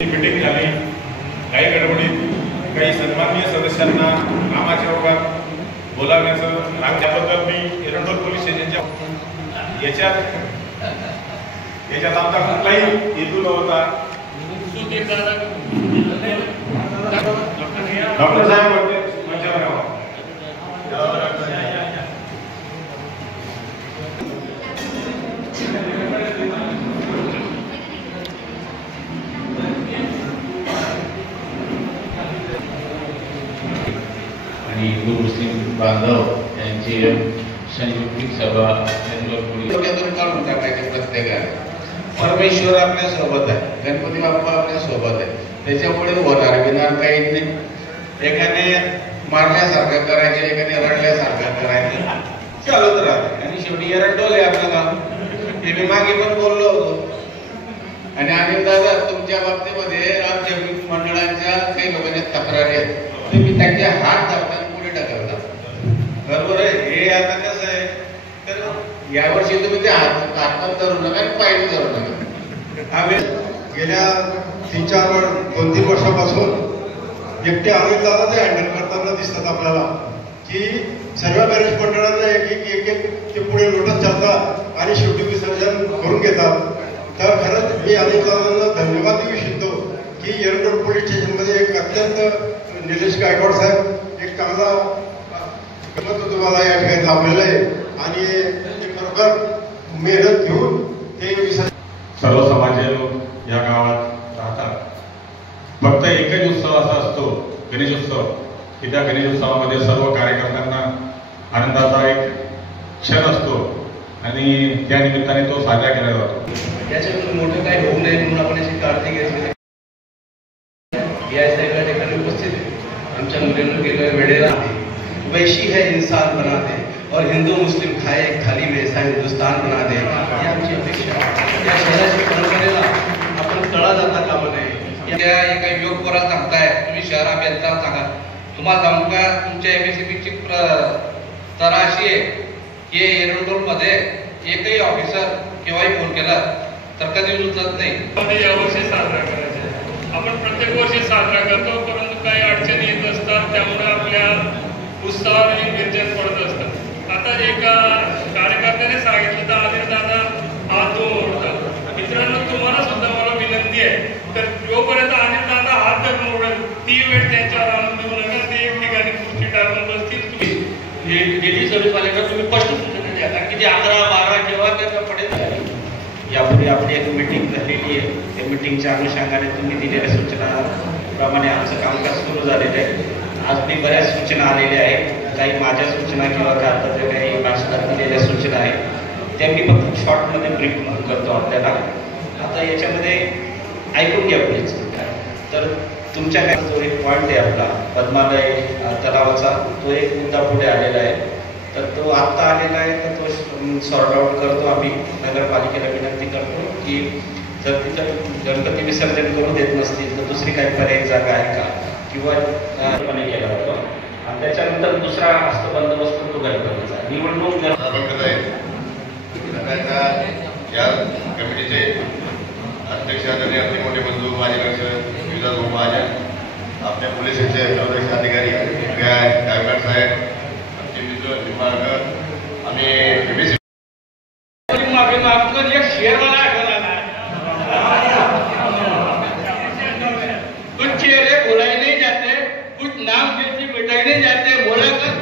Meeting झाली, काही गडबडीत काही सन्माननीय सदस्यांना कामाच्या ओघात बोलावण्याचं त्याबद्दल मी एरंडोल पोलीस स्टेशनच्या याच्यात आमचा कुठलाही हेतू नव्हता। डॉक्टर साहेब होते माझ्यावर हिंदू मुस्लिम बांधव यांची संयुक्त सभा काढून टाकायचे प्रत्येकाने। परमेश्वर आपल्या सोबत आहे, गणपती बाप्पा आपल्या सोबत आहे, त्याच्यामुळे होणार बिणार काहीच नाही। एकाने मारल्यासारखं करायचं, एकाने रडल्यासारखं करायचं, चालत राहते आणि शेवटी एरंडोल आहे आपलं काम। हे मी मागे पण बोललो होतो। आणि अनिल दादा, तुमच्या बाबतीमध्ये आमच्या मंडळांच्या काही लोकांच्या तक्रारी आहेत, तुम्ही त्यांचे हात दाबताना पुढे ढकलता, बरोबर आहे। हे आता कसं आहे, तर यावर्षी तुम्ही ते हात धरू नका आणि पाय धरू नका। आम्ही गेल्या 2-3 वर्षापासून एकटे अनिल दादा ते हँडल करताना दिसतात आपल्याला, की सर्व मॅरेज मंडळांना एक ते पुढे लोटत चालतात आणि शेवटी विसर्जन करून घेतात। तर खरंच मी अनिल दादांना धन्यवाद देऊ इच्छितो की एरंडोल पोलीस स्टेशनमध्ये एक अत्यंत निलेश गायकवाड साहेब एक चांगला तुम्हाला या ठिकाणी लाभलेलं आहे आणि खरोखर मेहनत घेऊन ते सर्व समाजाचे लोक या गावात राहतात। फक्त एकच उत्सव असा असतो, गणेशोत्सव, की त्या गणेशोत्सवामध्ये सर्व कार्यकर्त्यांना आनंदाचा एक क्षण असतो आणि त्या निमित्ताने तो साजरा केला जातो। याच्यातून मोठं काही होऊ नये म्हणून आपण अशी काळजी घेतली। या सगळ्या ठिकाणी उपस्थित आमच्या मुलींना गेल्या वेळेला वैशी है इंसान बना दे और हिंदू मुस्लिम खाए खाली में ऐसा हिंदुस्तान बना दे, ही आमची अपेक्षा। या शहराची परंपरेला आपण तळा जाता कामा नये। त्या एका योग पोराला सांगताय तुम्ही शहर अभियंता सांगा, तुम्हाला सांगू का तुमच्या एमएससीबीची तराशी आहे की एरंडोलमध्ये एकही ऑफिसर केव्हाही फोन केला तर कधीच उचलत नाही। यावर्षी साजरा करायचा आपण प्रत्येक वर्षी साजरा करतो, परंतु काही अडचणी येत असतात, त्यामुळे आपल्या उत्साहाने निर्जन पडत असतात। आता एका कार्यकर्त्याने सांगितलं तर अनिल दादा हात धुवून मित्रांनो, तुम्हाला सुद्धा मला विनंती आहे, तर जोपर्यंत अनिल दादा हात धरून ओढेल ती वेळ त्यांच्यावर आणून देऊ नका। ते एक ठिकाणी खुर्ची टाकून बसतील, तुम्ही दिल्ली सर्व्हिसवाल्यांना तुम्ही स्पष्ट सूचना द्या, कारण की ते 11-12 जेव्हा त्यांना पडेल। यापूर्वी आपली एक मीटिंग झालेली आहे, त्या मीटिंगच्या अनुषंगाने तुम्ही दिलेल्या सूचनाप्रमाणे आमचं कामकाज सुरू झालेलं आहे। आज मी बऱ्याच सूचना आलेल्या आहेत, काही माझ्या सूचना किंवा कागदाच्या काही भाषणात दिलेल्या सूचना आहेत, त्या मी फक्त शॉर्टमध्ये ब्रीफ म्हणून करतो आपल्याला। आता याच्यामध्ये ऐकून घ्या प्लीज। तर तुमच्याकडे जो एक पॉईंट आहे आपला पद्मालय तलावाचा, तो एक मुद्दा पुढे आलेला आहे, तर तो आत्ता आलेला आहे, तर तो सॉर्ट आउट करतो आम्ही। नगरपालिकेला विनंती करतो की जर तिथं गणपती विसर्जन करू देत नसतील तर दुसरी काही पर्यायी जागा आहे का, किंवा केला जातो। आणि त्याच्यानंतर दुसरा असतो बंदोबस्त तो गणपतीचा निवडणूक या कमिटीचे अध्यक्ष आदरणीय अति मोठे बंधू माजी नगरसेवक विलास महाजन, आपल्या पोलिसांचे सर्वोच्च अधिकारी गायकवाड साहेब, आमचे मित्र निंबाळकर, आम्ही एक शेरवाला कुछ चेहरे भुलाई नहीं जाते, कुछ नाम जैसी मिटाई नहीं जाते, बोला कर